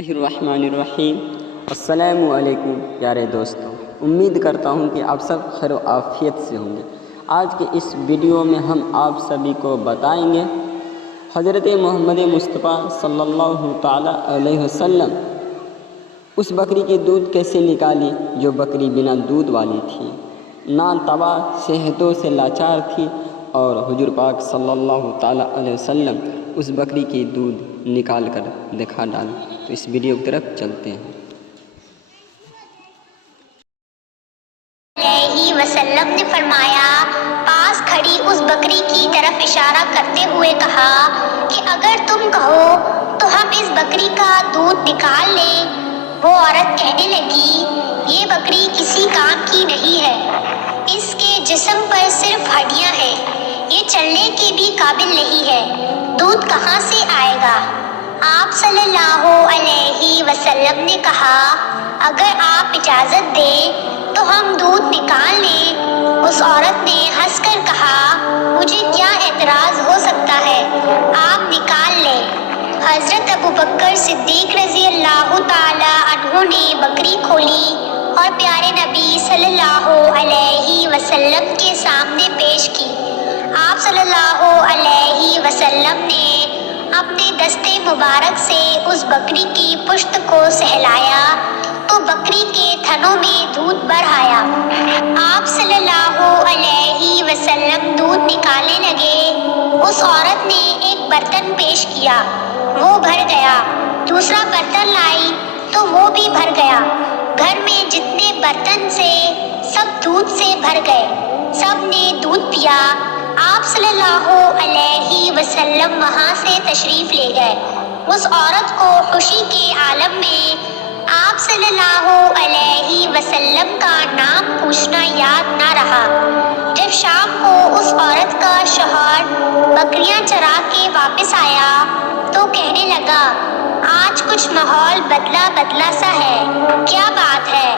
الرحمن الرحیم۔ السلام علیکم پیارے دوستوں، امید کرتا ہوں کہ آپ سب خیر و عافیت سے ہوں گے۔ آج کے اس ویڈیو میں ہم آپ سبھی کو بتائیں گے حضرت محمد مصطفیٰ صلی اللہ تعالیٰ علیہ وسلم اس بکری کی دودھ کیسے نکالی جو بکری بنا دودھ والی تھی، ناتواں صحتوں سے لاچار تھی، اور حضور پاک صلی اللہ تعالیٰ علیہ وسلم اس بکری کی دودھ نکال کر دکھا ڈالی۔ تو اس ویڈیو کی طرف چلتے ہیں۔ علیہ وسلم نے فرمایا، پاس کھڑی اس بکری کی طرف اشارہ کرتے ہوئے کہا کہ اگر تم کہو تو ہم اس بکری کا دودھ نکال لیں۔ وہ عورت کہنے لگی، یہ بکری کسی کام کی نہیں ہے، اس کے جسم پر صرف ہڈیاں ہیں، یہ چلنے کے بھی قابل نہیں ہے، دودھ کہاں سے آئے گا؟ آپ صلی اللہ علیہ وسلم نے کہا، اگر آپ اجازت دیں تو ہم دودھ نکال لیں۔ اس عورت نے ہنس کر کہا، مجھے کیا اعتراض ہو سکتا ہے، آپ نکال لیں۔ حضرت ابوبکر صدیق رضی اللہ تعالی عنہ نے بکری کھولی اور پیارے نبی صلی اللہ علیہ وسلم کے سامنے پیش کی۔ آپ صلی اللہ علیہ وسلم نے اپنے دستے مبارک سے اس بکری کی پشت کو سہلایا تو بکری کے تھنوں میں دودھ بڑھ آیا۔ آپ صلی اللہ علیہ وسلم دودھ نکالنے لگے۔ اس عورت نے ایک برتن پیش کیا، وہ بھر گیا۔ دوسرا برتن لائی تو وہ بھی بھر گیا۔ گھر میں جتنے برتن سے سب دودھ سے بھر گئے، سب نے دودھ پیا۔ آپ صلی اللہ علیہ وسلم وہاں سے تشریف لے گئے۔ اس عورت کو خوشی کے عالم میں آپ صلی اللہ علیہ وسلم کا نام پوچھنا یاد نہ رہا۔ جب شام کو اس عورت کا شوہر بکریاں چرا کے واپس آیا تو کہنے لگا، آج کچھ ماحول بدلا بدلا سا ہے، کیا بات ہے؟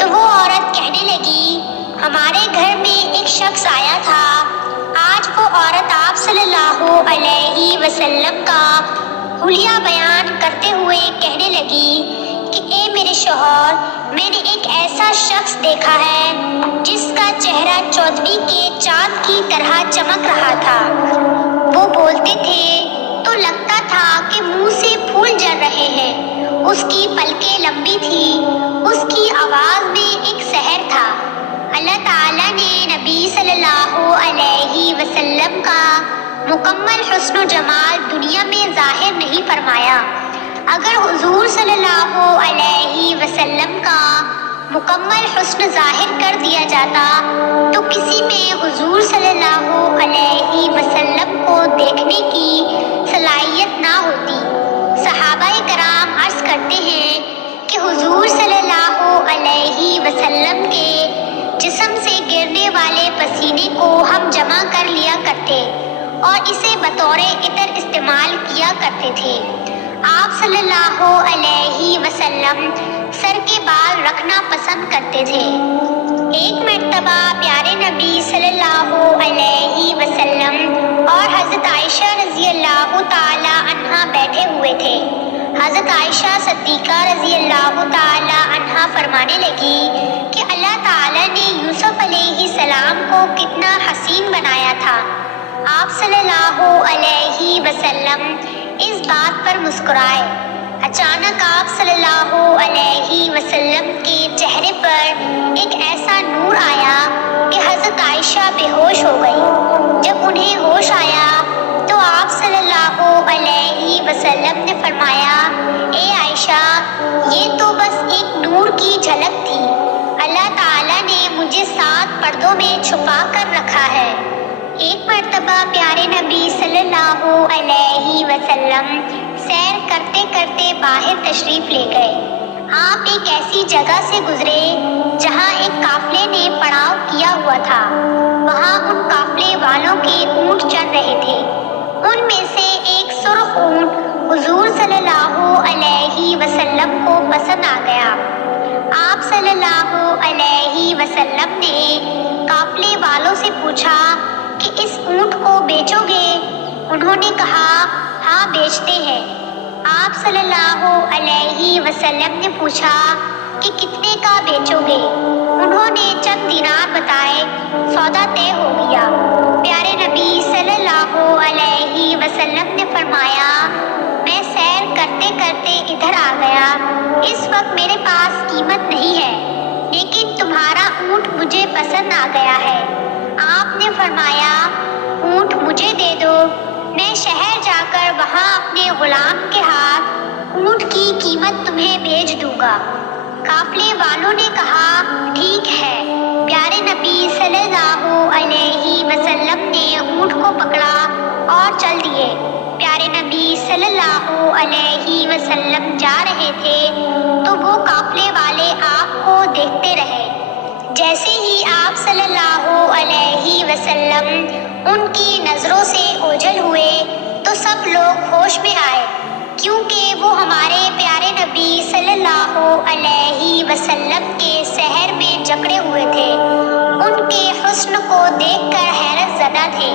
تو وہ عورت کہنے لگی، ہمارے گھر میں ایک شخص آیا تھا۔ آج وہ عورت آپ صلی اللہ علیہ وسلم کا حلیہ بیان کرتے ہوئے کہنے لگی کہ اے میرے شوہر، میں نے ایک ایسا شخص دیکھا ہے جس کا چہرہ 14ویں کے چاند کی طرح چمک رہا تھا۔ وہ بولتے تھے تو لگتا تھا کہ منہ سے پھول جھڑ رہے ہیں، اس کی پلکیں لمبی تھی، اس کی آواز میں ایک سحر تھا۔ اللہ تعالیٰ نے نبی صلی اللہ علیہ وسلم کا مکمل حسن و جمال دنیا میں ظاہر نہیں فرمایا۔ اگر حضور صلی اللہ علیہ وسلم کا مکمل حسن ظاہر کر دیا جاتا تو کسی میں حضور صلی اللہ علیہ وسلم کو دیکھنے کی صلاحیت نہ ہوتی۔ صحابہ کرام عرض کرتے ہیں کہ حضور صلی اللہ علیہ وسلم کے جسم سے گرنے والے پسینے کو ہم جمع کر لیا کرتے اور اسے بطور عطر استعمال کیا کرتے تھے۔ آپ صلی اللہ علیہ وسلم سر کے بال رکھنا پسند کرتے تھے۔ ایک مرتبہ پیارے نبی صلی اللہ علیہ وسلم اور حضرت عائشہ رضی اللہ تعالی عنہا بیٹھے ہوئے تھے۔ حضرت عائشہ صدیقہ رضی اللہ تعالی عنہا فرمانے لگی کہ اللہ تعالیٰ نے یوسف علیہ السلام کو کتنا حسین بنایا تھا۔ آپ صلی اللہ علیہ وسلم اس بات پر مسکرائے۔ اچانک آپ صلی اللہ علیہ وسلم کے چہرے پر ایک ایسا نور آیا کہ حضرت عائشہ بے ہوش ہو گئی۔ جب انہیں ہوش آیا تو آپ صلی اللہ علیہ وسلم نے فرمایا، اے عائشہ، یہ تو بس ایک نور کی جھلک تھی، اللہ تعالیٰ نے مجھے 7 پردوں میں چھپا کر رکھا ہے۔ ایک مرتبہ پیارے نبی صلی اللہ علیہ وسلم سیر کرتے کرتے باہر تشریف لے گئے۔ آپ ایک ایسی جگہ سے گزرے جہاں ایک قافلے نے پڑاؤ کیا ہوا تھا۔ وہاں ان قافلے والوں کے اونٹ چل رہے تھے۔ ان میں سے ایک سرخ اونٹ حضور صلی اللہ علیہ وسلم کو پسند آ گیا۔ آپ صلی اللہ علیہ وسلم نے قافلے والوں سے پوچھا کہ اس اونٹ کو بیچو گے؟ انہوں نے کہا، ہاں بیچتے ہیں۔ آپ صلی اللہ علیہ وسلم نے پوچھا کہ کتنے کا بیچو گے؟ انہوں نے چند دینار بتائے، سودا طے ہو گیا۔ پیارے نبی صلی اللہ علیہ وسلم نے فرمایا، میں سیر کرتے کرتے ادھر آ گیا، اس وقت میرے پاس قیمت نہیں ہے، لیکن تمہارا اونٹ مجھے پسند آ گیا ہے۔ آپ نے فرمایا، اونٹ مجھے دے دو، میں شہر جا کر وہاں اپنے غلام کے ہاتھ اونٹ کی قیمت تمہیں بھیج دوں گا۔ قافلے والوں نے کہا، ٹھیک ہے۔ پیارے نبی صلی اللہ علیہ وسلم نے اونٹ کو پکڑا اور چل دیے۔ پیارے نبی صلی اللہ علیہ وسلم جا رہے تھے تو وہ قافلے والے آپ کو دیکھتے رہے۔ جیسے ہی آپ صلی اللہ علیہ وسلم ان کی نظروں سے اوجھل ہوئے تو سب لوگ ہوش میں آئے، کیونکہ وہ ہمارے پیارے نبی صلی اللہ علیہ وسلم کے سحر میں جکڑے ہوئے تھے، ان کے حسن کو دیکھ کر حیرت زدہ تھے۔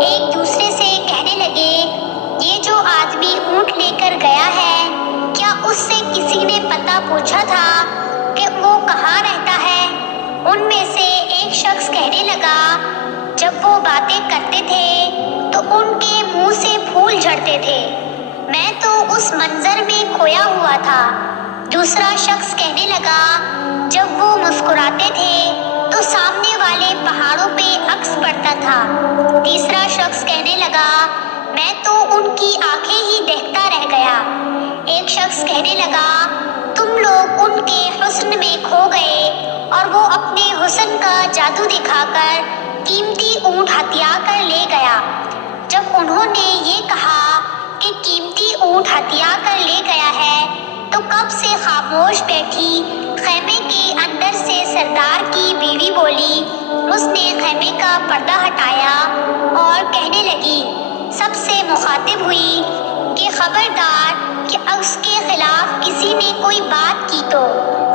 ایک دوسرے سے کہنے لگے، یہ جو آدمی اونٹ لے کر گیا ہے، کیا اس سے کسی نے پتہ پوچھا تھا کہ وہ کہاں رہتا ہے؟ ان میں سے ایک شخص کہنے لگا، جب وہ باتیں کرتے تھے تو ان کے منہ سے پھول جھڑتے تھے، میں تو اس منظر میں کھویا ہوا تھا۔ دوسرا شخص کہنے لگا، جب وہ مسکراتے تھے تو سامنے والے پہاڑوں پہ عکس پڑتا تھا۔ تیسرا شخص کہنے لگا، میں تو ان کی آنکھیں ہی دیکھتا رہ گیا۔ ایک شخص کہنے لگا، تم لوگ ان کے حسن میں کھو گئے اور وہ اپنے حسن کا جادو دکھا کر قیمتی اونٹ ہتھیا کر لے گیا۔ جب انہوں نے یہ کہا کہ قیمتی اونٹ ہتھیا کر لے گیا ہے تو کب سے خاموش بیٹھی خیمے کے اندر سے سردار کی بیوی بولی۔ اس نے خیمے کا پردہ ہٹایا اور کہنے لگی، سب سے مخاطب ہوئی کہ خبردار کہ اس کے خلاف کسی نے کوئی بات کی تو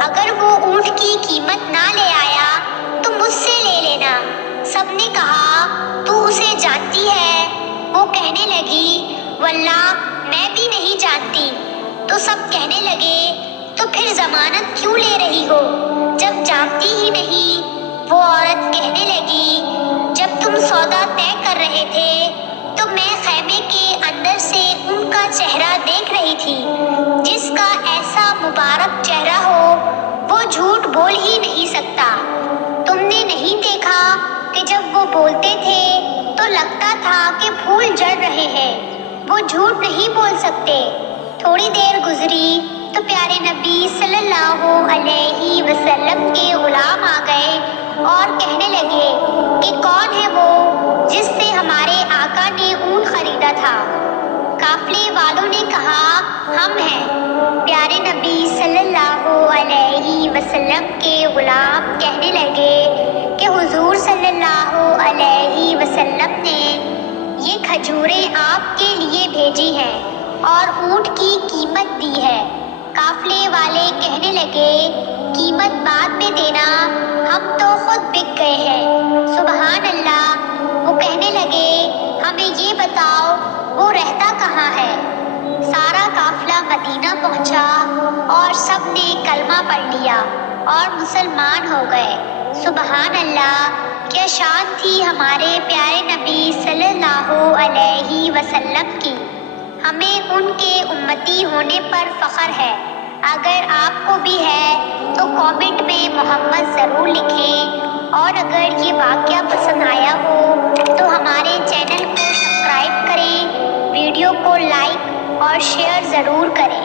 اگر وہ اونٹ کی قیمت نہ لے آیا تو مجھ سے لے لینا۔ سب نے کہا، تو اسے جانتی ہے؟ وہ کہنے لگی، واللہ میں بھی نہیں جانتی۔ تو سب کہنے لگے، تو پھر ضمانت کیوں لے رہی ہو جب جانتی ہی نہیں؟ وہ عورت کہنے لگی، جب تم سودا طے کر رہے تھے تو میں خیمے کے اندر سے ان کا چہرہ دیکھ رہی تھی۔ جس کا ایسا مبارک چہرہ ہو وہ جھوٹ بول ہی نہیں سکتا۔ تم نے نہیں دیکھا کہ جب وہ بولتے تھے تو لگتا تھا کہ پھول جڑ رہے ہیں، وہ جھوٹ نہیں بول سکتے۔ تھوڑی دیر گزری تو پیارے نبی صلی اللہ علیہ وسلم کے غلام آ گئے اور کہنے لگے کہ کون ہے وہ جس سے ہمارے آقا نے اونٹ خریدا تھا؟ قافلے والوں نے کہا، ہم ہیں۔ پیارے نبی صلی اللہ علیہ وسلم کے غلام کہنے لگے کہ حضور صلی اللہ علیہ وسلم نے یہ کھجوریں آپ کے لیے بھیجی ہیں اور اونٹ کی قیمت دی ہے۔ قافلے والے کہنے لگے، قیمت بعد میں دینا، ہم تو خود بک گئے ہیں۔ سبحان اللہ۔ وہ کہنے لگے، ہمیں یہ بتاؤ وہ رہتا کہاں ہے؟ سارا قافلہ مدینہ پہنچا اور سب نے کلمہ پڑھ لیا اور مسلمان ہو گئے۔ سبحان اللہ، کیا شان تھی ہمارے پیارے نبی صلی اللہ علیہ وسلم کی۔ ہمیں ان کے امتی ہونے پر فخر ہے۔ اگر آپ کو بھی ہے تو کامنٹ میں محمد ضرور لکھیں، اور اگر یہ واقعہ پسند آیا ہو تو ہمارے چینل کو سبسکرائب کریں، ویڈیو کو لائک اور شیئر ضرور کریں۔